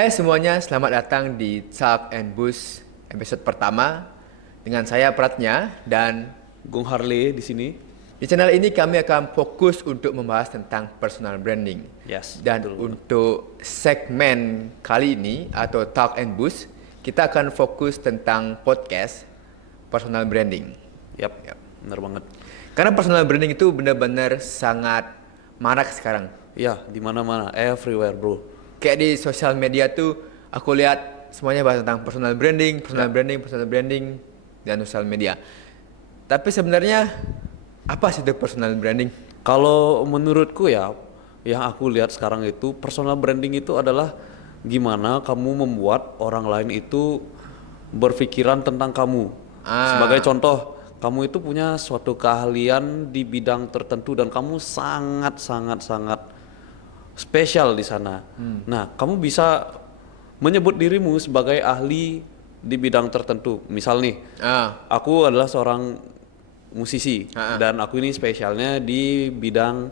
Hai semuanya, selamat datang di Talk and Boost episode pertama dengan saya Pratnya dan Gung Harley di sini. di channel ini kami akan fokus untuk membahas tentang personal branding. Yes, Dan betul. untuk segmen kali ini atau Talk and Boost, kita akan fokus tentang podcast personal branding. Yap, Yap. bener banget. Karena personal branding itu benar-benar sangat marak sekarang. Ya, di mana-mana, everywhere, bro. Kayak di sosial media tuh aku lihat semuanya bahas tentang personal branding, personal branding dan sosial media. Tapi sebenarnya apa sih itu personal branding? Kalau menurutku ya, yang aku lihat sekarang itu personal branding itu adalah gimana kamu membuat orang lain itu berpikiran tentang kamu. Sebagai contoh, kamu itu punya suatu keahlian di bidang tertentu dan kamu sangat spesial di sana. Nah, kamu bisa menyebut dirimu sebagai ahli di bidang tertentu. Misal nih, aku adalah seorang musisi dan aku ini spesialnya di bidang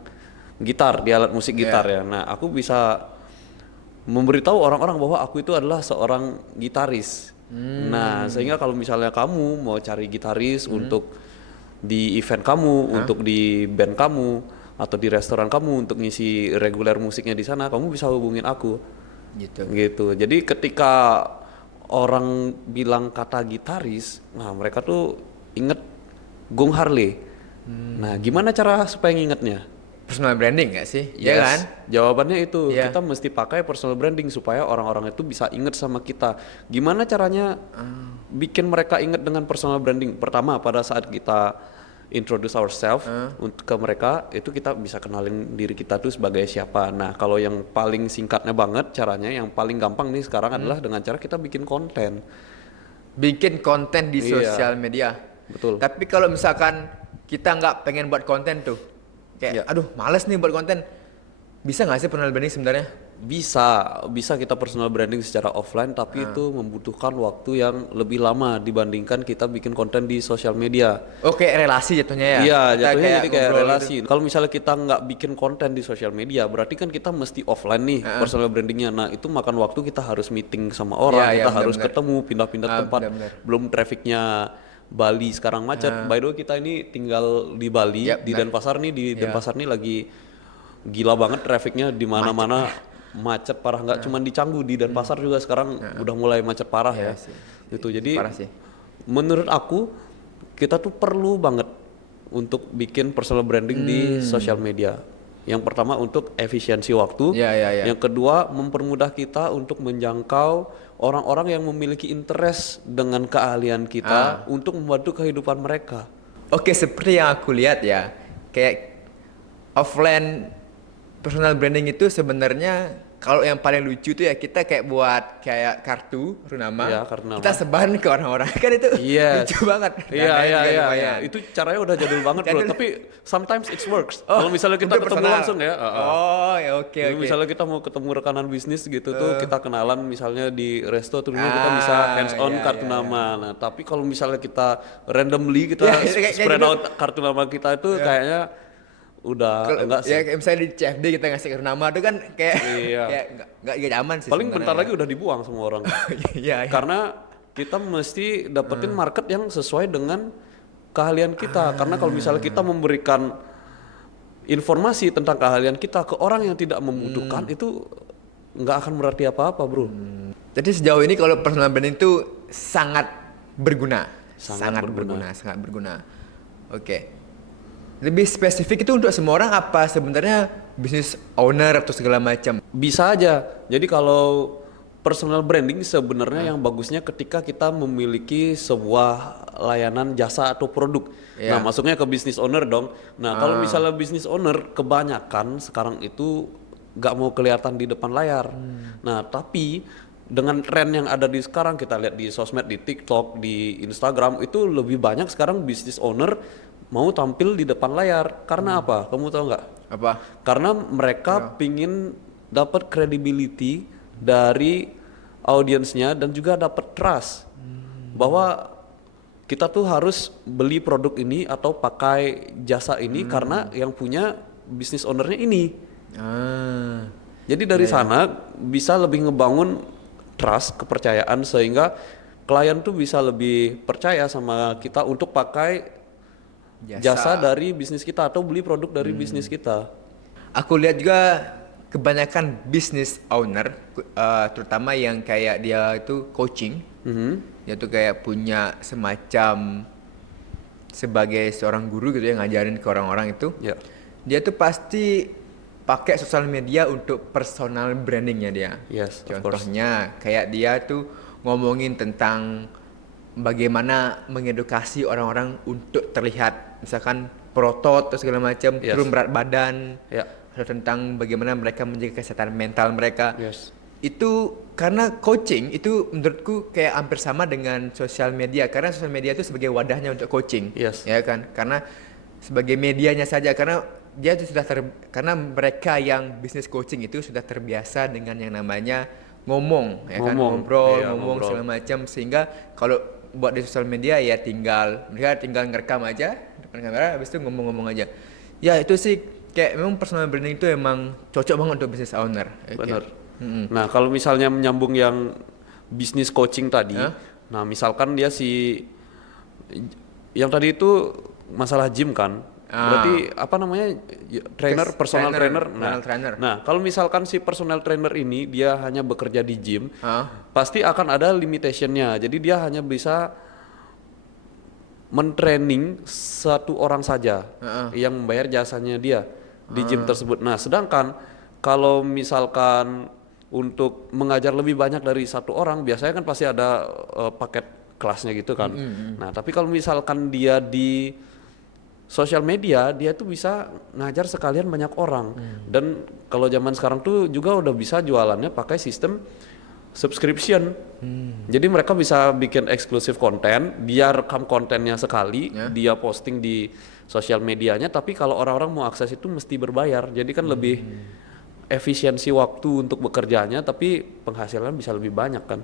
gitar, di alat musik gitar ya. Nah, aku bisa memberitahu orang-orang bahwa aku itu adalah seorang gitaris. Nah, sehingga kalau misalnya kamu mau cari gitaris untuk di event kamu, untuk di band kamu, atau di restoran kamu untuk ngisi reguler musiknya di sana, kamu bisa hubungin aku. Gitu. Jadi ketika orang bilang kata gitaris, nah mereka tuh inget Gung Harley. Nah, gimana cara supaya ngingetnya? Personal branding gak sih? Iya kan? Jawabannya itu Iya. kita mesti pakai personal branding supaya orang-orang itu bisa inget sama kita. Gimana caranya bikin mereka inget dengan personal branding? Pertama, pada saat kita introduce ourselves untuk ke mereka, itu kita bisa kenalin diri kita tuh sebagai siapa. Nah, kalau yang paling singkatnya banget caranya, yang paling gampang nih sekarang adalah dengan cara kita bikin konten. Bikin konten di Iya. sosial media. Betul. Tapi kalau misalkan kita nggak pengen buat konten tuh, kayak aduh males nih buat konten, bisa nggak sih personal branding sebenarnya? Bisa kita personal branding secara offline, tapi itu membutuhkan waktu yang lebih lama dibandingkan kita bikin konten di sosial media. Oke, relasi jatuhnya ya? Iya, Kita jatuhnya jadi kayak ngobrol relasi. gitu. Kalau misalnya kita nggak bikin konten di sosial media, berarti kan kita mesti offline nih personal brandingnya. Nah, itu makan waktu, kita harus meeting sama orang, Iya, kita iya, harus benar-benar. ketemu, pindah-pindah tempat. Benar-benar. Belum trafficnya Bali sekarang macet. By the way, kita ini tinggal di Bali, Yap, di benar. Denpasar nih. Di Iya. Denpasar nih lagi gila banget trafficnya, di mana-mana macet parah. Nggak cuma di Canggu, di Denpasar juga sekarang udah mulai macet parah Iya ya. sih. Gitu. Jadi Parah sih. menurut aku kita tuh perlu banget untuk bikin personal branding di sosial media. Yang pertama untuk efisiensi waktu, Iya, iya, iya. yang kedua mempermudah kita untuk menjangkau orang-orang yang memiliki interest dengan keahlian kita untuk membantu kehidupan mereka. Oke, seperti yang aku lihat ya, kayak offline personal branding itu sebenarnya kalau yang paling lucu tuh ya kita kayak buat kayak kartu nama, Iya, kartu nama. kita sebarin ke orang-orang kan itu Yes. lucu banget. Iya, Dananya iya, juga iya, lumayan. iya. Itu caranya udah jadul banget, bro. Jadul. Tapi sometimes it works. Kalau misalnya kita Untuk ketemu personal. langsung ya. Oh, ya oke Jadi oke. misalnya kita mau ketemu rekanan bisnis gitu tuh, kita kenalan misalnya di resto tuh dulu kita bisa hands on iya, kartu iya, nama. Nah, tapi kalau misalnya kita randomly kita Iya, kayak spread gitu. out kartu nama kita itu kayaknya udah enggak sih. Ya kayak misalnya di CFD kita ngasih kartu nama tuh kan kayak Iya. kayak nggak nyaman sih. Paling bentar sebenarnya. lagi udah dibuang semua orang. Iya, iya. Karena kita mesti dapetin market yang sesuai dengan keahlian kita. Karena kalau misalnya kita memberikan informasi tentang keahlian kita ke orang yang tidak membutuhkan, itu nggak akan berarti apa-apa, bro. Jadi sejauh ini kalau personal branding itu sangat berguna. Sangat berguna. Sangat berguna. Oke. Lebih spesifik itu untuk semua orang apa sebenarnya business owner atau segala macam? Bisa aja. Jadi kalau personal branding sebenarnya yang bagusnya ketika kita memiliki sebuah layanan jasa atau produk. Iya. Nah, masuknya ke business owner dong. Nah, kalau misalnya business owner kebanyakan sekarang itu nggak mau kelihatan di depan layar. Nah, tapi dengan tren yang ada di sekarang, kita lihat di sosmed, di TikTok, di Instagram, itu lebih banyak sekarang business owner mau tampil di depan layar. Karena apa? Kamu tahu nggak? Apa? Karena mereka pingin dapat credibility dari audiensnya dan juga dapat trust bahwa kita tuh harus beli produk ini atau pakai jasa ini karena yang punya business ownernya ini. Ah. Jadi dari sana bisa lebih ngebangun trust, kepercayaan, sehingga klien tuh bisa lebih percaya sama kita untuk pakai jasa dari bisnis kita atau beli produk dari bisnis kita. Aku lihat juga kebanyakan business owner, terutama yang kayak dia itu coaching, dia tuh kayak punya semacam sebagai seorang guru gitu yang ngajarin ke orang-orang itu. Ya. Dia tuh pasti pakai sosial media untuk personal brandingnya dia. Yes, of course. Contohnya kayak dia tuh ngomongin tentang bagaimana mengedukasi orang-orang untuk terlihat misalkan berotot atau segala macam, Yes. turun berat badan, Ya. atau tentang bagaimana mereka menjaga kesehatan mental mereka. Yes. Itu karena coaching itu menurutku kayak hampir sama dengan sosial media, karena sosial media itu sebagai wadahnya untuk coaching. Yes. Ya kan? Karena sebagai medianya saja, karena dia itu karena mereka yang bisnis coaching itu sudah terbiasa dengan yang namanya ngomong, ya kan, ngobrol, Iya, ngomong ngobrol. segala macam, sehingga kalau buat di sosial media ya mereka tinggal ngerekam aja depan kamera, habis itu ngomong-ngomong aja. Ya itu sih kayak memang personal branding itu emang cocok banget untuk business owner. Benar. Nah, kalau misalnya menyambung yang bisnis coaching tadi, nah misalkan dia yang tadi itu masalah gym kan, berarti apa namanya, trainer, personal trainer. Nah, kalau misalkan si personal trainer ini dia hanya bekerja di gym, pasti akan ada limitationnya. Jadi dia hanya bisa mentraining satu orang saja yang membayar jasanya dia di gym tersebut. Nah, sedangkan kalau misalkan untuk mengajar lebih banyak dari satu orang, biasanya kan pasti ada paket kelasnya gitu kan. Nah, tapi kalau misalkan dia di sosial media, dia tuh bisa ngajar sekalian banyak orang. Dan kalau zaman sekarang tuh juga udah bisa jualannya pakai sistem subscription. Jadi mereka bisa bikin eksklusif konten, dia rekam kontennya sekali, dia posting di sosial medianya, tapi kalau orang-orang mau akses itu mesti berbayar. Jadi kan lebih efisiensi waktu untuk bekerjanya, tapi penghasilan bisa lebih banyak kan.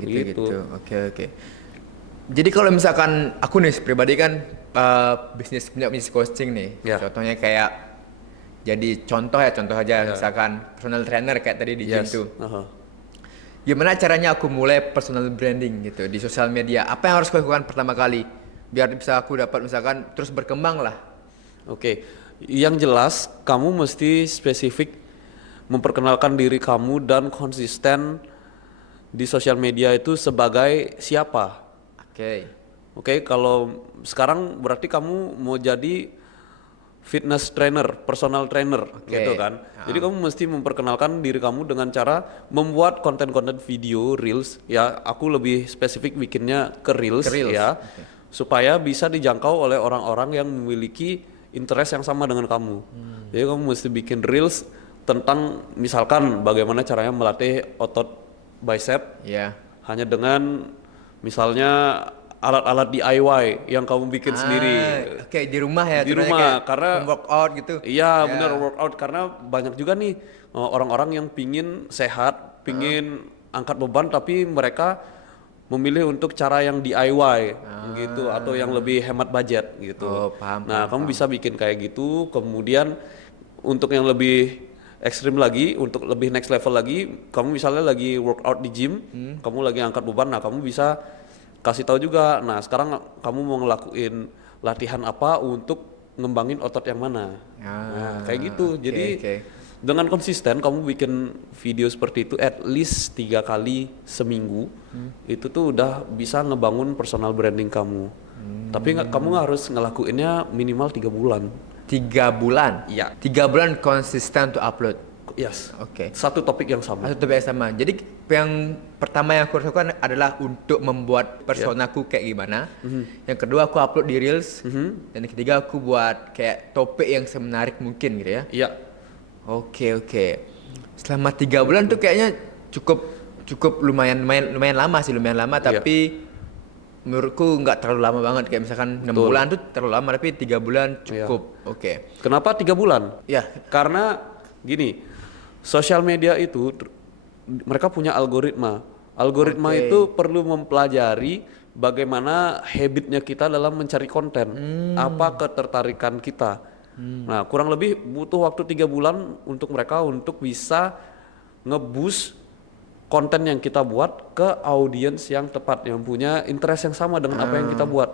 Gitu. Oke. Jadi kalau misalkan aku nih pribadi kan punya bisnis coaching nih. Contohnya kayak jadi contoh aja misalkan personal trainer kayak tadi di gym tuh. Gimana caranya aku mulai personal branding gitu di sosial media? Apa yang harus aku lakukan pertama kali biar bisa aku dapat misalkan terus berkembang lah? Oke. Yang jelas kamu mesti spesifik memperkenalkan diri kamu dan konsisten di sosial media itu sebagai siapa. Oke, kalau sekarang berarti kamu mau jadi fitness trainer, personal trainer gitu kan. Jadi kamu mesti memperkenalkan diri kamu dengan cara membuat konten-konten video reels, ya aku lebih spesifik bikinnya ke reels. Ya. Supaya bisa dijangkau oleh orang-orang yang memiliki interest yang sama dengan kamu. Jadi kamu mesti bikin reels tentang misalkan bagaimana caranya melatih otot bicep hanya dengan misalnya alat-alat DIY yang kamu bikin sendiri. Di rumah ya. Di rumah, karena workout gitu. Iya, benar, workout, karena banyak juga nih orang-orang yang pingin sehat, pingin angkat beban, tapi mereka memilih untuk cara yang DIY gitu, atau yang lebih hemat budget gitu. Nah, kamu bisa bikin kayak gitu. Kemudian untuk yang lebih ekstrim lagi, untuk lebih next level lagi, kamu misalnya lagi workout di gym, kamu lagi angkat beban, nah kamu bisa kasih tahu juga, nah sekarang kamu mau ngelakuin latihan apa untuk ngembangin otot yang mana. Nah, kayak gitu. Jadi dengan konsisten kamu bikin video seperti itu at least 3 kali seminggu, itu tuh udah bisa ngebangun personal branding kamu. Tapi kamu harus ngelakuinnya minimal 3 bulan. 3 bulan? Iya. 3 bulan konsisten untuk upload? Yes. Satu topik yang sama. Jadi yang pertama yang aku lakukan adalah untuk membuat personaku kayak gimana. Yang kedua aku upload di reels. Dan yang ketiga aku buat kayak topik yang semenarik mungkin gitu ya. Iya. Oke. Selama 3 bulan tuh kayaknya cukup lumayan lama, tapi menurutku nggak terlalu lama banget, kayak misalkan 6 bulan tuh terlalu lama, tapi 3 bulan cukup. Kenapa 3 bulan? Karena gini, sosial media itu mereka punya algoritma. Algoritma itu perlu mempelajari bagaimana habitnya kita dalam mencari konten, apa ketertarikan kita. Nah, kurang lebih butuh waktu 3 bulan untuk mereka untuk bisa nge-boost konten yang kita buat ke audiens yang tepat, yang punya interest yang sama dengan apa yang kita buat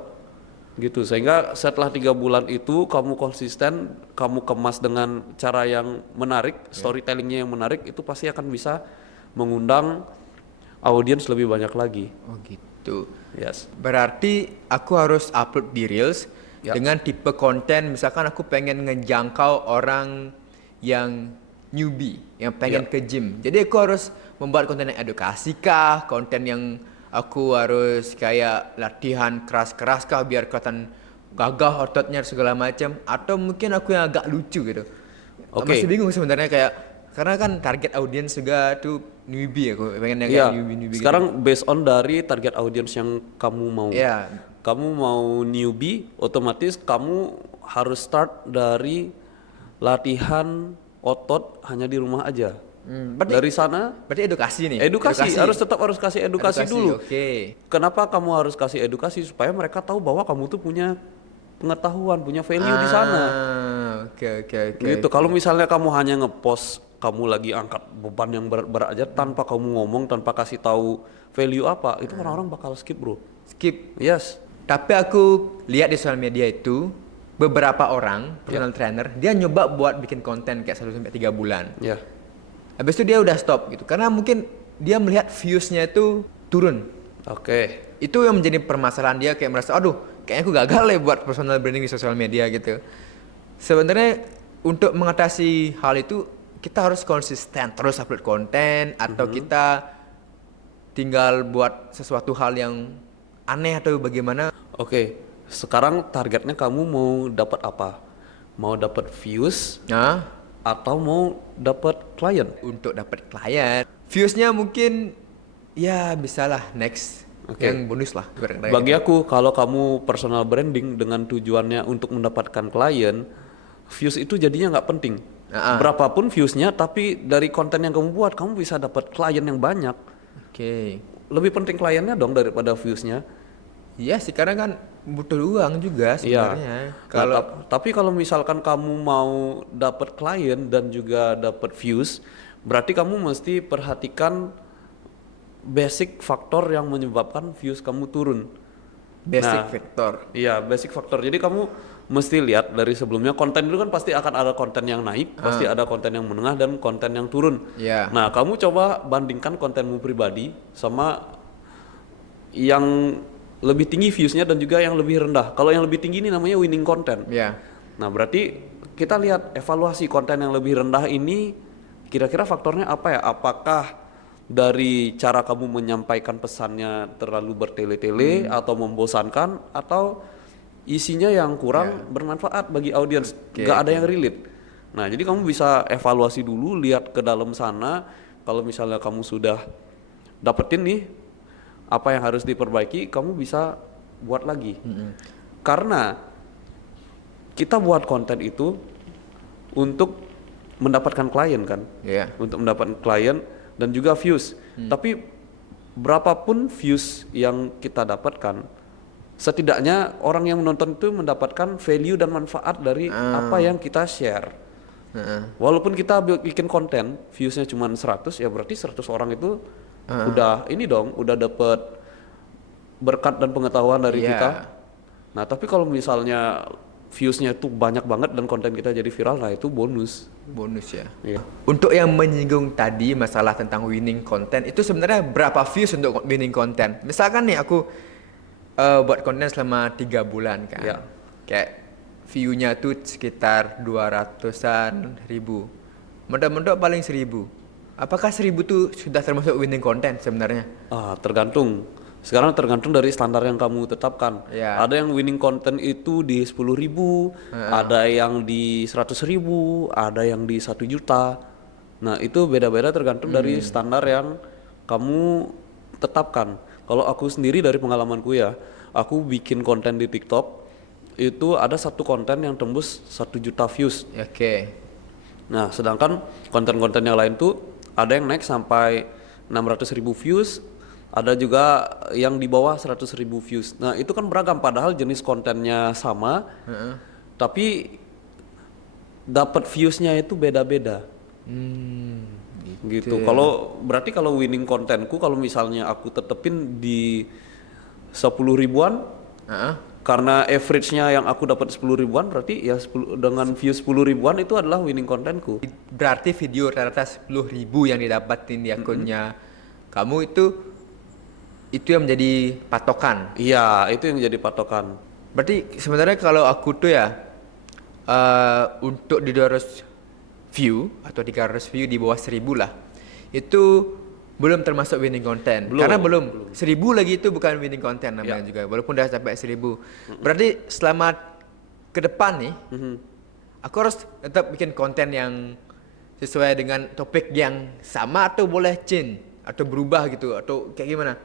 gitu. Sehingga setelah 3 bulan itu kamu konsisten, kamu kemas dengan cara yang menarik, storytellingnya yang menarik, itu pasti akan bisa mengundang audiens lebih banyak lagi. Oh gitu. Yes. Berarti aku harus upload di Reels dengan tipe konten, misalkan aku pengen ngejangkau orang yang newbie, yang pengen ke gym. Jadi aku harus membuat konten yang edukasi kah, konten yang aku harus kayak latihan keras-keras kah biar kelihatan gagah ototnya segala macam, atau mungkin aku yang agak lucu gitu. Masih bingung sebenarnya, kayak karena kan target audiens juga tuh newbie, aku pengen yang kayak newbie Sekarang based on dari target audiens yang kamu mau. Iya. Kamu mau newbie, otomatis kamu harus start dari latihan otot hanya di rumah aja. Dari sana berarti edukasi nih. Edukasi. harus kasih edukasi dulu. Oke. Kenapa kamu harus kasih edukasi? Supaya mereka tahu bahwa kamu tuh punya pengetahuan, punya value di sana. Oke. Gitu. Kalau misalnya kamu hanya ngepost kamu lagi angkat beban yang berat-berat aja tanpa kamu ngomong, tanpa kasih tahu value apa, itu orang-orang bakal skip, bro. Skip. Yes. Tapi aku lihat di sosial media itu beberapa orang personal trainer dia nyoba buat bikin konten kayak 1 sampai 3 bulan. Ya. Habis itu dia udah stop gitu karena mungkin dia melihat views-nya itu turun. Oke. Itu yang menjadi permasalahan, dia kayak merasa aduh, kayaknya aku gagal ya buat personal branding di sosial media gitu. Sebenarnya untuk mengatasi hal itu kita harus konsisten terus upload konten, atau kita tinggal buat sesuatu hal yang aneh atau bagaimana. Oke, sekarang targetnya kamu mau dapat apa? Mau dapat views atau mau dapat klien? Untuk dapat klien, viewsnya mungkin ya bisalah next, yang bonus lah. Bagi aku, kalau kamu personal branding dengan tujuannya untuk mendapatkan klien, views itu jadinya nggak penting. Berapapun viewsnya, tapi dari konten yang kamu buat, kamu bisa dapat klien yang banyak. Oke. Lebih penting kliennya dong daripada viewsnya. Iya sih, karena kan butuh uang juga sebenarnya. Tapi kalau misalkan kamu mau dapat klien dan juga dapat views, berarti kamu mesti perhatikan basic faktor yang menyebabkan views kamu turun. Basic factor. Iya, basic faktor. Jadi kamu mesti lihat dari sebelumnya, konten itu kan pasti akan ada konten yang naik, pasti ada konten yang menengah dan konten yang turun. Nah, kamu coba bandingkan kontenmu pribadi sama yang lebih tinggi viewsnya dan juga yang lebih rendah. Kalau yang lebih tinggi ini namanya winning content. Nah, berarti kita lihat evaluasi konten yang lebih rendah ini kira-kira faktornya apa ya? Apakah dari cara kamu menyampaikan pesannya terlalu bertele-tele atau membosankan, atau isinya yang kurang bermanfaat bagi audiens, nggak ada yang relate. Nah, jadi kamu bisa evaluasi dulu, lihat ke dalam sana. Kalau misalnya kamu sudah dapetin nih apa yang harus diperbaiki, kamu bisa buat lagi. Karena kita buat konten itu untuk mendapatkan klien kan, untuk mendapatkan klien dan juga views. Tapi berapapun views yang kita dapatkan, setidaknya orang yang menonton itu mendapatkan value dan manfaat dari apa yang kita share. Walaupun kita bikin konten viewsnya cuma 100, ya berarti 100 orang itu udah dapat berkat dan pengetahuan dari kita. Nah, tapi kalau misalnya viewsnya itu banyak banget dan konten kita jadi viral, nah itu bonus ya. Untuk yang menyinggung tadi masalah tentang winning content, itu sebenarnya berapa views untuk winning content? Misalkan nih aku buat konten selama 3 bulan kan, kayak view-nya tuh sekitar 200-an ribu, mentok-mentok paling 1000. Apakah 1000 tuh sudah termasuk winning content sebenarnya? Tergantung. Sekarang tergantung dari standar yang kamu tetapkan. Ada yang winning content itu di 10.000, ada yang di 100.000, ada yang di 1 juta. Nah, itu beda-beda tergantung dari standar yang kamu tetapkan. Kalau aku sendiri dari pengalamanku ya, aku bikin konten di TikTok, itu ada satu konten yang tembus 1 juta views. Nah, sedangkan konten-konten yang lain tuh ada yang naik sampai 600.000 views, ada juga yang di bawah 100.000 views. Nah, itu kan beragam, padahal jenis kontennya sama, tapi dapat viewsnya itu beda-beda. Gitu. Kalau berarti kalau winning kontenku, kalau misalnya aku tetepin di 10 ribuan, karena average-nya yang aku dapat 10 ribuan, berarti ya 10, dengan view 10 ribuan itu adalah winning kontenku. Berarti video rata-rata 10.000 yang didapatin di akunnya kamu itu yang menjadi patokan. Iya, itu yang jadi patokan. Berarti sebenarnya kalau aku tuh ya untuk di 200 view atau 300 view di bawah 1.000 lah, itu belum termasuk winning content. Karena belum 1.000 lagi itu bukan winning content namanya juga, walaupun udah sampai 1.000. Berarti selama ke depan nih, aku harus tetap bikin konten yang sesuai dengan topik yang sama, atau boleh change atau berubah gitu, atau kayak gimana?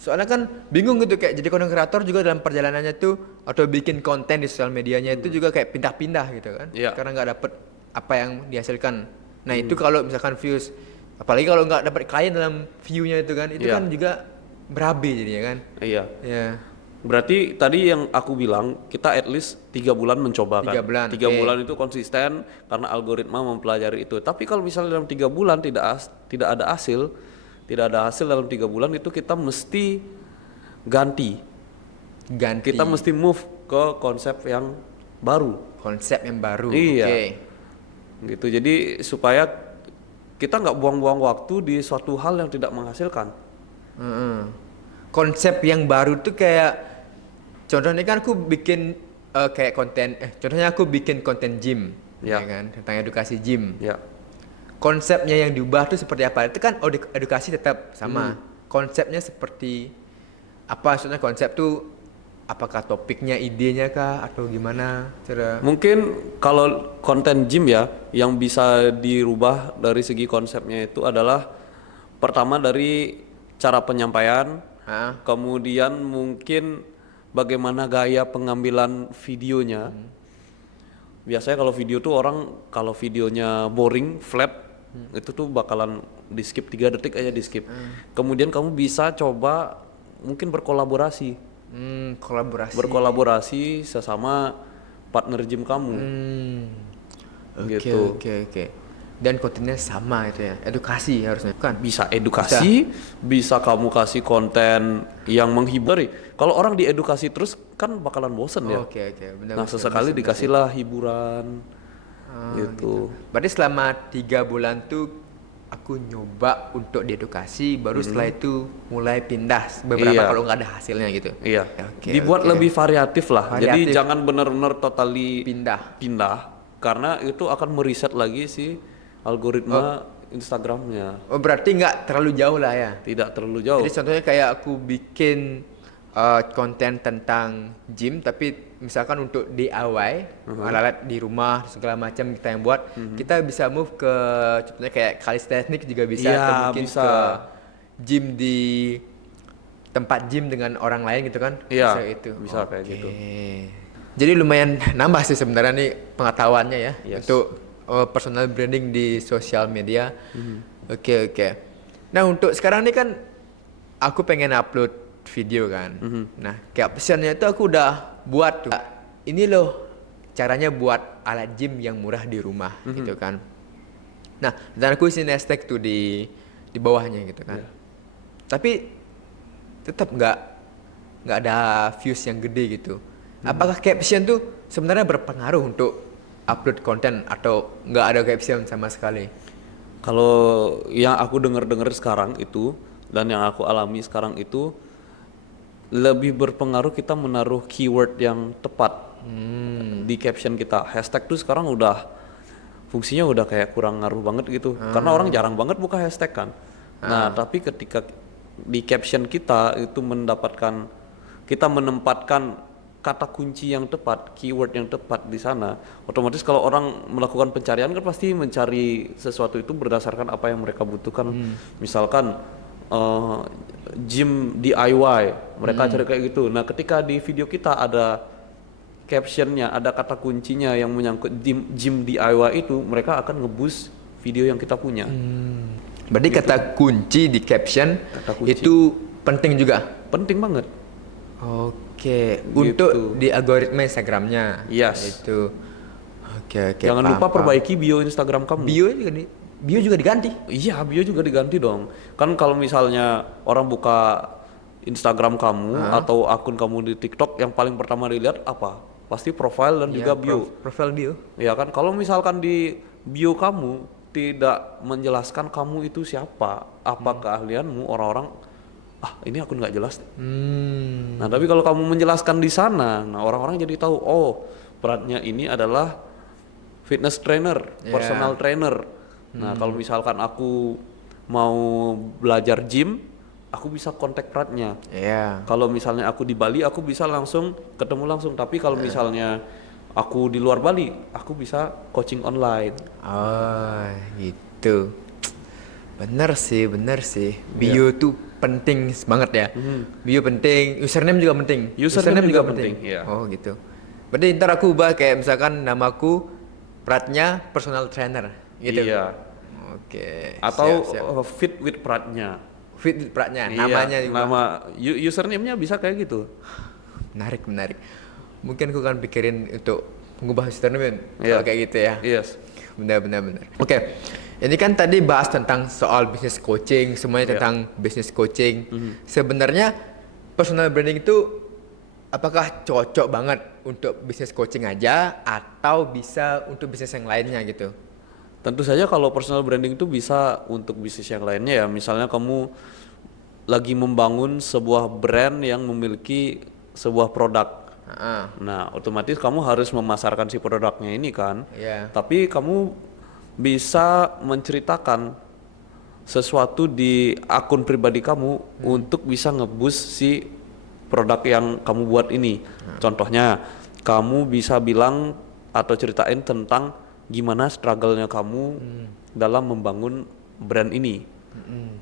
Soalnya kan bingung gitu, kayak jadi content creator juga dalam perjalanannya tuh, atau bikin konten di sosial medianya itu juga kayak pindah-pindah gitu kan. Karena nggak dapet apa yang dihasilkan. Nah itu kalau misalkan views, apalagi kalau nggak dapat klien dalam view-nya itu kan, itu kan juga berabe jadinya kan. Iya. Ya. Berarti tadi yang aku bilang, kita at least 3 bulan mencoba kan. 3 bulan. 3 bulan itu konsisten karena algoritma mempelajari itu. Tapi kalau misalnya dalam 3 bulan tidak ada hasil dalam 3 bulan, itu kita mesti ganti. Kita mesti move ke konsep yang baru. Konsep yang baru. Iya. Gitu. Jadi supaya kita nggak buang-buang waktu di suatu hal yang tidak menghasilkan. Konsep yang baru tuh kayak, contohnya kan aku bikin kayak konten, contohnya aku bikin konten gym, ya kan, tentang edukasi gym. Konsepnya yang diubah tuh seperti apa? Itu kan edukasi tetap sama. Konsepnya seperti apa? Maksudnya konsep tuh apakah topiknya, idenya kah, atau gimana? Mungkin kalau konten gym ya, yang bisa dirubah dari segi konsepnya itu adalah pertama dari cara penyampaian, kemudian mungkin bagaimana gaya pengambilan videonya. Biasanya kalau video tuh orang, kalau videonya boring, flat, itu tuh bakalan di skip 3 detik aja di skip. Kemudian kamu bisa coba mungkin berkolaborasi. Berkolaborasi sesama partner gym kamu. Gitu. Oke. Dan kontennya sama itu ya, edukasi harusnya kan? Bisa edukasi, bisa kamu kasih konten yang menghibur. Kalau orang diedukasi terus kan bakalan bosen ya. Benar. Nah sesekali dikasihlah hiburan. Gitu. Berarti selama 3 bulan tuh aku nyoba untuk diedukasi, baru setelah itu mulai pindah beberapa kalau nggak ada hasilnya gitu. Iya. Dibuat lebih variatif lah. Jadi jangan benar-benar totally pindah, karena itu akan mereset lagi si algoritma Instagramnya. Berarti nggak terlalu jauh lah ya? Tidak terlalu jauh. Jadi contohnya kayak aku bikin konten tentang gym, tapi misalkan untuk DIY, alat-alat di rumah segala macam kita yang buat, kita bisa move ke contohnya kayak calisthenics juga bisa, atau mungkin bisa ke gym di tempat gym dengan orang lain gitu kan? Iya. Bisa kayak gitu. Jadi lumayan nambah sih sebenarnya nih pengetahuannya ya, untuk personal branding di sosial media. Oke. Nah untuk sekarang nih kan aku pengen upload video kan. Nah captionnya itu aku udah buat tuh. Ini loh caranya buat alat gym yang murah di rumah gitu kan. Nah dan aku isi hashtag tuh di bawahnya gitu kan. Tapi tetap nggak ada views yang gede gitu. Apakah caption tuh sebenarnya berpengaruh untuk upload konten, atau nggak ada caption sama sekali? Kalau yang aku dengar sekarang itu, dan yang aku alami sekarang itu, lebih berpengaruh kita menaruh keyword yang tepat di caption kita. Hashtag tuh sekarang udah fungsinya udah kayak kurang ngaruh banget gitu, karena orang jarang banget buka hashtag kan. Nah tapi ketika di caption kita itu kita menempatkan kata kunci yang tepat, keyword yang tepat di sana, otomatis kalau orang melakukan pencarian kan pasti mencari sesuatu itu berdasarkan apa yang mereka butuhkan. Misalkan gym DIY, mereka cari kayak gitu. Nah ketika di video kita ada captionnya, ada kata kuncinya yang menyangkut gym DIY itu, mereka akan nge-boost video yang kita punya. Berarti gitu. Kata kunci di caption itu penting juga? Penting banget. Oke, untuk di algoritma Instagramnya. Yes. Itu. Oke. Jangan lupa perbaiki bio Instagram kamu. Bio juga nih bio juga diganti. Iya, bio juga diganti dong. Kan kalau misalnya orang buka Instagram kamu atau akun kamu di TikTok, yang paling pertama dilihat apa? Pasti profile dan juga bio. Profile bio. Ya kan, kalau misalkan di bio kamu tidak menjelaskan kamu itu siapa, apa keahlianmu, orang-orang ini akun nggak jelas. Nah, tapi kalau kamu menjelaskan di sana, nah orang-orang jadi tahu, oh perannya ini adalah fitness trainer, personal trainer. Nah, kalau misalkan aku mau belajar gym, aku bisa kontak peratnya. Kalau misalnya aku di Bali, aku bisa langsung ketemu langsung. Tapi kalau misalnya aku di luar Bali, aku bisa coaching online. Oh, gitu. Bener sih. Bio tuh penting banget ya. Bio penting, username juga penting. Username juga penting. Ya. Oh, gitu. Berarti ntar aku ubah kayak misalkan namaku Pratnya personal trainer gitu. Iya. Oke. Atau siap. fit with Pratnya. Fit with Pratnya, Iya, namanya juga. Nama username-nya bisa kayak gitu. Menarik. Mungkin aku akan pikirin untuk mengubah username kalau kayak gitu ya. Yes. Benar. Oke. Ini kan tadi bahas tentang soal bisnis coaching, semuanya tentang bisnis coaching. Sebenarnya personal branding itu apakah cocok banget untuk bisnis coaching aja atau bisa untuk bisnis yang lainnya gitu? Tentu saja kalau personal branding itu bisa untuk bisnis yang lainnya ya. Misalnya kamu lagi membangun sebuah brand yang memiliki sebuah produk. Nah, otomatis kamu harus memasarkan si produknya ini kan. Tapi kamu bisa menceritakan sesuatu di akun pribadi kamu untuk bisa nge-boost si produk yang kamu buat ini. Contohnya, kamu bisa bilang atau ceritain tentang gimana struggle-nya kamu dalam membangun brand ini.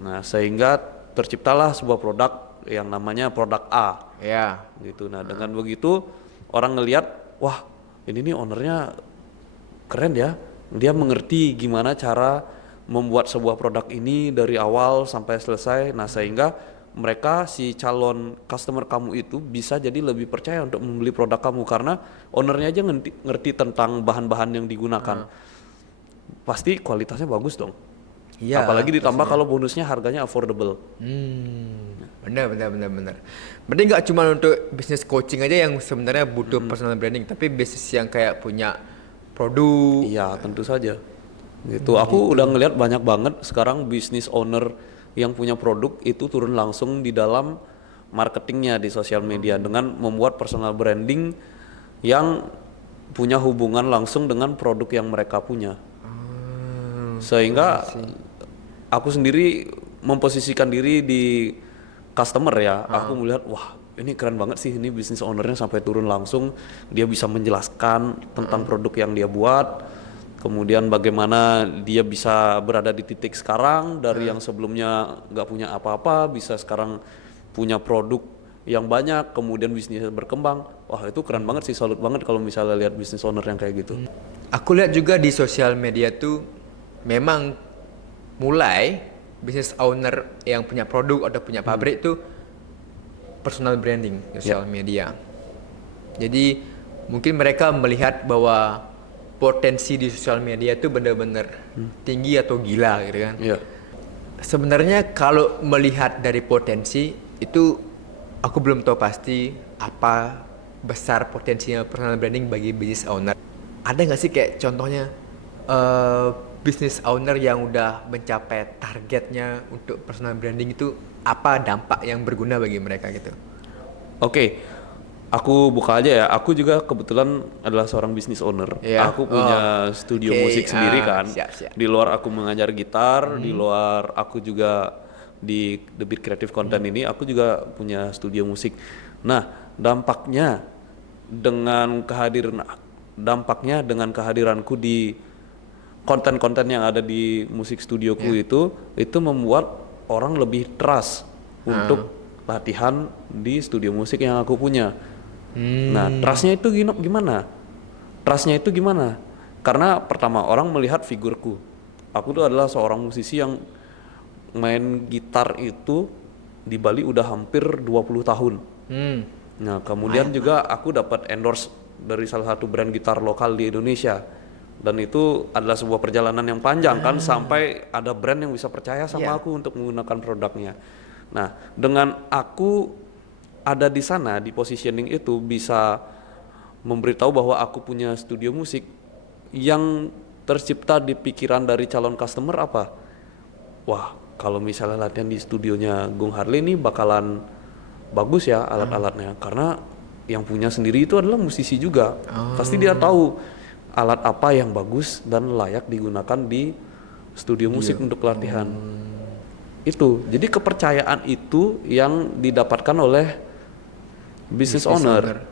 Nah, sehingga terciptalah sebuah produk yang namanya produk A. Gitu. Nah, dengan begitu orang ngelihat, wah, ini nih ownernya keren ya. Dia mengerti gimana cara membuat sebuah produk ini dari awal sampai selesai. Nah, sehingga mereka si calon customer kamu itu bisa jadi lebih percaya untuk membeli produk kamu karena ownernya aja ngerti tentang bahan-bahan yang digunakan. Pasti kualitasnya bagus dong. Apalagi ditambah kalau bonusnya harganya affordable. Benar. Berarti nggak cuma untuk bisnis coaching aja yang sebenarnya butuh personal branding, tapi bisnis yang kayak punya produk. Iya, tentu saja. Gitu. Aku udah ngelihat banyak banget sekarang bisnis owner yang punya produk itu turun langsung di dalam marketingnya di sosial media dengan membuat personal branding yang punya hubungan langsung dengan produk yang mereka punya. Sehingga aku sendiri memposisikan diri di customer ya. Aku melihat, wah, ini keren banget sih, ini bisnis ownernya sampai turun langsung, dia bisa menjelaskan tentang produk yang dia buat. Kemudian bagaimana dia bisa berada di titik sekarang dari yang sebelumnya nggak punya apa-apa bisa sekarang punya produk yang banyak, kemudian bisnisnya berkembang. Wah, itu keren banget sih, salut banget kalau misalnya lihat bisnis owner yang kayak gitu. Aku lihat juga di sosial media tuh memang mulai bisnis owner yang punya produk atau punya pabrik tuh personal branding di sosial media. Jadi mungkin mereka melihat bahwa potensi di sosial media itu benar-benar tinggi atau gila gitu kan. Sebenarnya kalau melihat dari potensi itu aku belum tahu pasti apa besar potensinya personal branding bagi business owner. Ada nggak sih kayak contohnya business owner yang udah mencapai targetnya untuk personal branding itu apa dampak yang berguna bagi mereka gitu? Oke. Aku buka aja ya, aku juga kebetulan adalah seorang business owner. Aku punya studio musik sendiri kan. Siap. Di luar aku mengajar gitar, di luar aku juga di The Beat Creative Content ini, aku juga punya studio musik. Nah, dampaknya dengan kehadiranku di konten-konten yang ada di musik studioku itu membuat orang lebih trust untuk latihan di studio musik yang aku punya. Nah, trustnya itu gimana? Trustnya itu gimana? Karena pertama orang melihat figurku. Aku tuh adalah seorang musisi yang main gitar itu di Bali udah hampir 20 tahun. Nah, kemudian juga aku dapat endorse dari salah satu brand gitar lokal di Indonesia. Dan itu adalah sebuah perjalanan yang panjang kan, sampai ada brand yang bisa percaya sama aku untuk menggunakan produknya. Nah, dengan aku ada di sana, di positioning itu, bisa memberitahu bahwa aku punya studio musik, yang tercipta di pikiran dari calon customer apa? Wah, kalau misalnya latihan di studionya Gung Harley ini bakalan bagus ya alat-alatnya, karena yang punya sendiri itu adalah musisi juga. Pasti dia tahu alat apa yang bagus dan layak digunakan di studio musik untuk latihan. Itu, jadi kepercayaan itu yang didapatkan oleh business owner.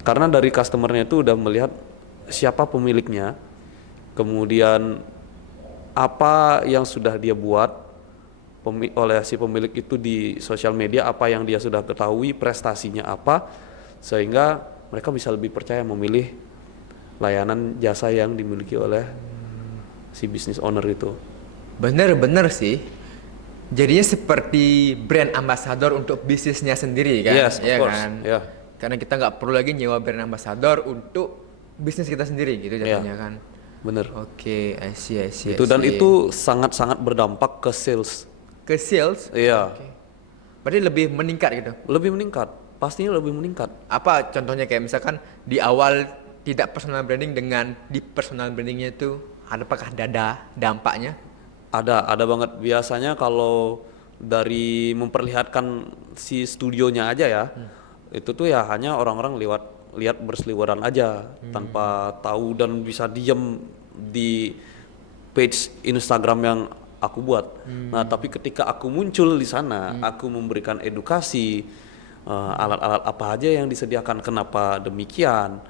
Karena dari customernya itu udah melihat siapa pemiliknya, kemudian apa yang sudah dia buat oleh si pemilik itu di sosial media, apa yang dia sudah ketahui, prestasinya apa, sehingga mereka bisa lebih percaya memilih layanan jasa yang dimiliki oleh si business owner itu. Bener sih. Jadinya seperti brand ambassador untuk bisnisnya sendiri kan? Yes, of course. Kan? Yeah. Karena kita nggak perlu lagi nyewa brand ambassador untuk bisnis kita sendiri gitu jadinya kan? Bener. Oke, I see. Itu dan itu sangat-sangat berdampak ke sales. Ke sales? Iya. Okay. Berarti lebih meningkat gitu? Lebih meningkat, pastinya lebih meningkat. Apa contohnya kayak misalkan di awal tidak personal branding dengan di personal brandingnya itu, apakah ada dampaknya? Ada banget. Biasanya kalau dari memperlihatkan si studionya aja ya, itu tuh ya hanya orang-orang lihat berseliweran aja tanpa tahu, dan bisa diem di page Instagram yang aku buat. Nah, tapi ketika aku muncul di sana, aku memberikan edukasi alat-alat apa aja yang disediakan, kenapa demikian.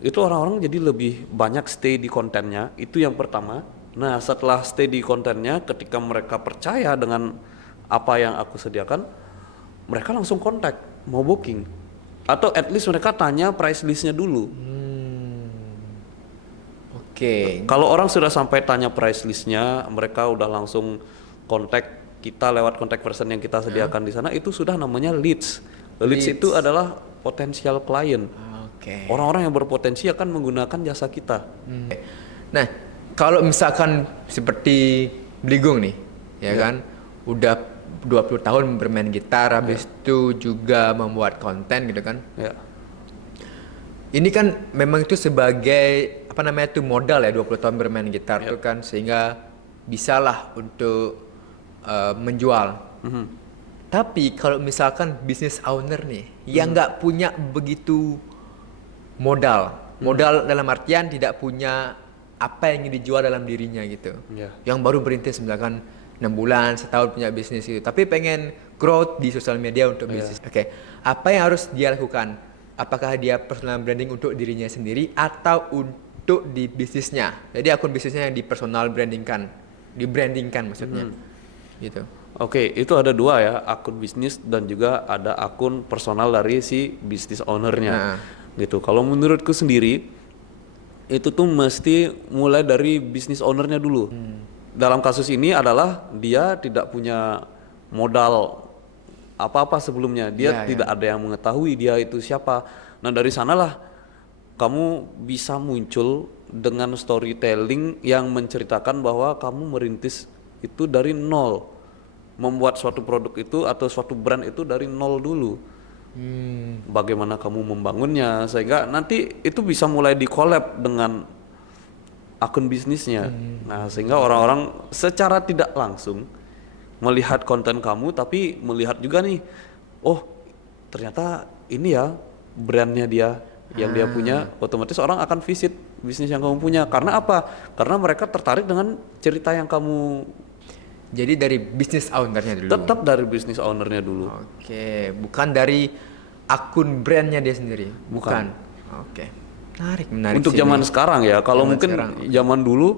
Itu orang-orang jadi lebih banyak stay di kontennya, itu yang pertama. Nah, setelah stay di kontennya, ketika mereka percaya dengan apa yang aku sediakan, mereka langsung kontak, mau booking. Atau at least mereka tanya price listnya dulu. Oke. Kalau orang sudah sampai tanya price listnya, mereka udah langsung kontak kita lewat kontak person yang kita sediakan di sana, itu sudah namanya leads. Leads itu adalah potensial klien. Oke. Orang-orang yang berpotensi akan menggunakan jasa kita. Nah, kalau misalkan seperti Bligung nih, ya kan, udah 20 tahun bermain gitar, habis itu juga membuat konten gitu kan. Ya. Ini kan memang itu sebagai apa namanya itu modal ya, 20 tahun bermain gitar itu kan, sehingga bisalah untuk menjual. Tapi kalau misalkan business owner nih yang nggak punya begitu modal dalam artian tidak punya apa yang ingin dijual dalam dirinya gitu, yang baru berintis misalkan 6 bulan, setahun punya bisnis gitu, tapi pengen growth di sosial media untuk bisnis. Oke, apa yang harus dia lakukan? Apakah dia personal branding untuk dirinya sendiri atau untuk di bisnisnya? Jadi akun bisnisnya yang dibrandingkan maksudnya, gitu. Oke, itu ada dua ya, akun bisnis dan juga ada akun personal dari si business ownernya. Gitu. Kalau menurutku sendiri, itu tuh mesti mulai dari business ownernya dulu. Dalam kasus ini adalah dia tidak punya modal apa-apa sebelumnya, dia tidak ada yang mengetahui dia itu siapa. Nah, dari sanalah kamu bisa muncul dengan storytelling yang menceritakan bahwa kamu merintis itu dari nol, membuat suatu produk itu atau suatu brand itu dari nol dulu. Bagaimana kamu membangunnya sehingga nanti itu bisa mulai di-collab dengan akun bisnisnya. Nah, sehingga orang-orang secara tidak langsung melihat konten kamu, tapi melihat juga nih, oh ternyata ini ya brandnya dia yang dia punya, otomatis orang akan visit bisnis yang kamu punya. Karena apa? Karena mereka tertarik dengan cerita yang kamu. Jadi dari business ownernya dulu. Tetap dari business ownernya dulu. Oke, bukan dari akun brandnya dia sendiri. Bukan. Oke. Menarik. Untuk zaman sekarang ya, kalau Zaman mungkin sekarang. zaman dulu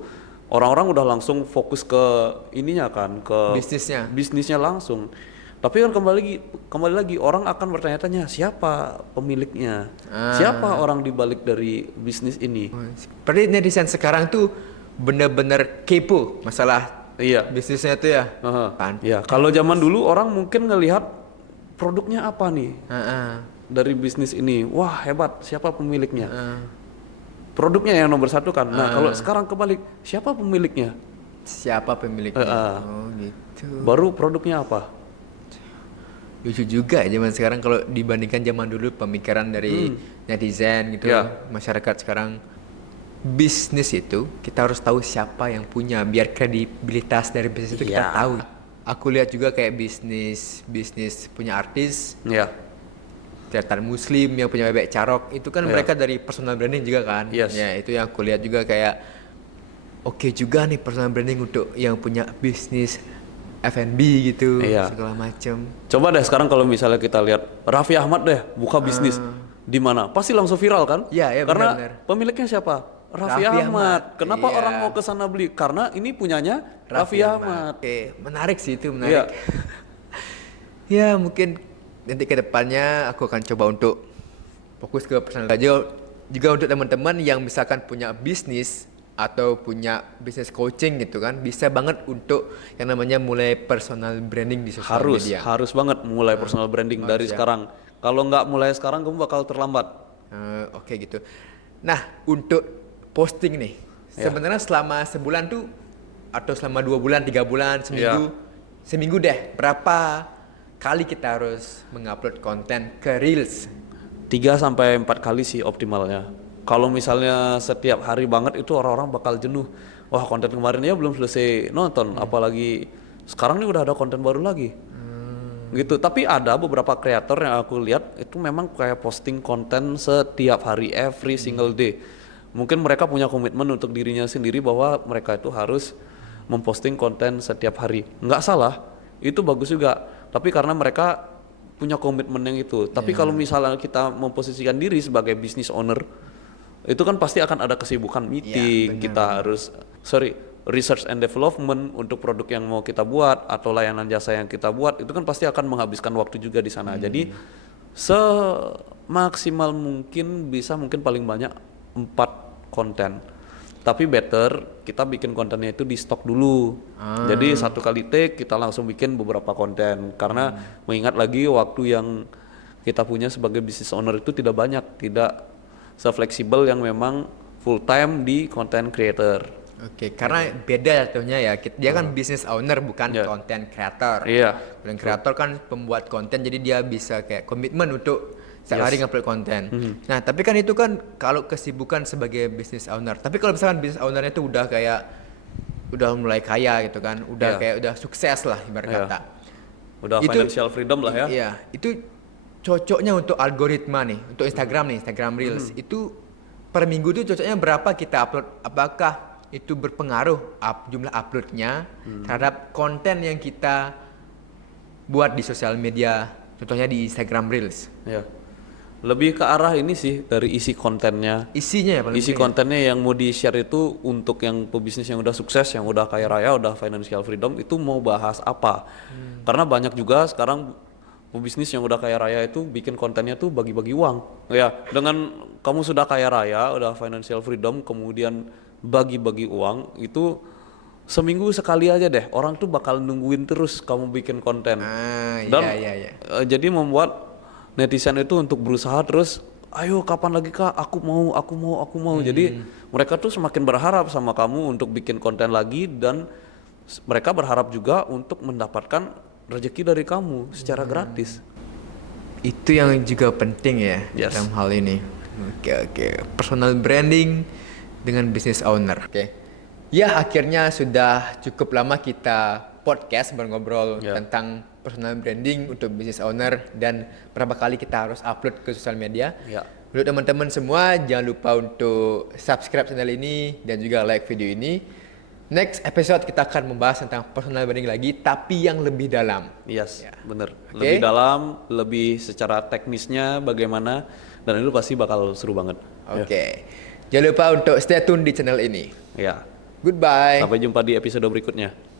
orang-orang udah langsung fokus ke ininya kan, ke bisnisnya langsung. Tapi kan kembali lagi orang akan bertanya-tanya siapa pemiliknya, siapa orang di balik dari bisnis ini. Berarti netizen sekarang tuh bener-bener kepo masalah bisnisnya tuh ya. Ya, kalau zaman dulu orang mungkin ngelihat produknya apa nih dari bisnis ini, wah hebat, siapa pemiliknya. produknya yang nomor satu kan. Nah kalau sekarang kebalik, siapa pemiliknya? Siapa pemiliknya? Oh gitu. Baru produknya apa? Lucu juga ya zaman sekarang kalau dibandingkan zaman dulu pemikiran dari netizen gitu, masyarakat sekarang. Bisnis itu kita harus tahu siapa yang punya biar kredibilitas dari bisnis itu kita tahu. Aku lihat juga kayak bisnis punya artis, teater muslim yang punya bebek carok itu kan mereka dari personal branding juga kan. Ya itu yang aku lihat juga kayak oke juga nih personal branding untuk yang punya bisnis F&B gitu segala macam. Coba deh sekarang kalau misalnya kita lihat Raffi Ahmad deh buka bisnis di mana pasti langsung viral kan? Iya karena benar. Pemiliknya siapa? Raffi Ahmad. Kenapa orang mau ke sana beli? Karena ini punyanya Raffi Ahmad. Oke, menarik sih itu, menarik. Ya, mungkin nanti ke depannya aku akan coba untuk fokus ke personal aja. Juga untuk teman-teman yang misalkan punya bisnis atau punya bisnis coaching gitu kan, bisa banget untuk yang namanya mulai personal branding di sosial media. Harus banget mulai personal branding dari sekarang. Kalau nggak mulai sekarang kamu bakal terlambat. Oke gitu. Nah, untuk posting nih, sebenarnya selama sebulan tuh atau selama 2 bulan, 3 bulan, seminggu deh, berapa kali kita harus mengupload konten ke Reels? 3-4 kali sih optimalnya. Kalau misalnya setiap hari banget itu orang-orang bakal jenuh. Wah konten kemarin ya belum selesai nonton, apalagi sekarang nih udah ada konten baru lagi. Gitu. Tapi ada beberapa kreator yang aku lihat itu memang kayak posting konten setiap hari, every single day. Mungkin mereka punya komitmen untuk dirinya sendiri bahwa mereka itu harus memposting konten setiap hari. Nggak salah, itu bagus juga. Tapi karena mereka punya komitmen yang itu. Tapi kalau misalnya kita memposisikan diri sebagai business owner, itu kan pasti akan ada kesibukan meeting, kita harus research and development untuk produk yang mau kita buat atau layanan jasa yang kita buat, itu kan pasti akan menghabiskan waktu juga di sana. Jadi semaksimal mungkin bisa mungkin paling banyak 4 konten, tapi better kita bikin kontennya itu di stok dulu. Jadi 1 kali take kita langsung bikin beberapa konten karena mengingat lagi waktu yang kita punya sebagai business owner itu tidak banyak, tidak se-fleksibel yang memang full time di content creator. Oke, karena beda jatuhnya ya. Dia kan business owner bukan content creator. Content creator kan pembuat konten, jadi dia bisa kayak komitmen untuk sehari ngupload konten. Nah, tapi kan itu kan kalau kesibukan sebagai business owner. Tapi kalau misalkan business ownernya itu udah mulai kaya gitu kan, kayak udah sukses lah ibarat kata. Udah financial freedom lah ya. Iya, itu cocoknya untuk algoritma nih, untuk Instagram nih, Instagram Reels. Itu per minggu tuh cocoknya berapa kita upload? Apakah itu berpengaruh jumlah uploadnya terhadap konten yang kita buat di sosial media, contohnya di Instagram Reels? Lebih ke arah ini sih dari isi kontennya. Isinya ya paling isi kontennya yang mau di-share itu untuk yang pebisnis yang udah sukses, yang udah kaya raya, udah financial freedom, itu mau bahas apa. Karena banyak juga sekarang pebisnis yang udah kaya raya itu bikin kontennya tuh bagi-bagi uang. Ya, dengan kamu sudah kaya raya, udah financial freedom, kemudian bagi-bagi uang, itu seminggu sekali aja deh. Orang tuh bakal nungguin terus kamu bikin konten. Dan jadi membuat netizen itu untuk berusaha terus, ayo kapan lagi kak, aku mau. Jadi mereka tuh semakin berharap sama kamu untuk bikin konten lagi, dan mereka berharap juga untuk mendapatkan rezeki dari kamu secara gratis. Itu yang juga penting ya dalam hal ini. Oke. Personal branding dengan business owner. Ya akhirnya sudah cukup lama kita podcast ngobrol tentang personal branding untuk business owner dan berapa kali kita harus upload ke sosial media. Untuk teman-teman semua jangan lupa untuk subscribe channel ini dan juga like video ini. Next episode kita akan membahas tentang personal branding lagi, tapi yang lebih dalam. Bener. Lebih dalam, lebih secara teknisnya bagaimana, dan itu pasti bakal seru banget. Jangan lupa untuk stay tune di channel ini. Ya. Goodbye. Sampai jumpa di episode berikutnya.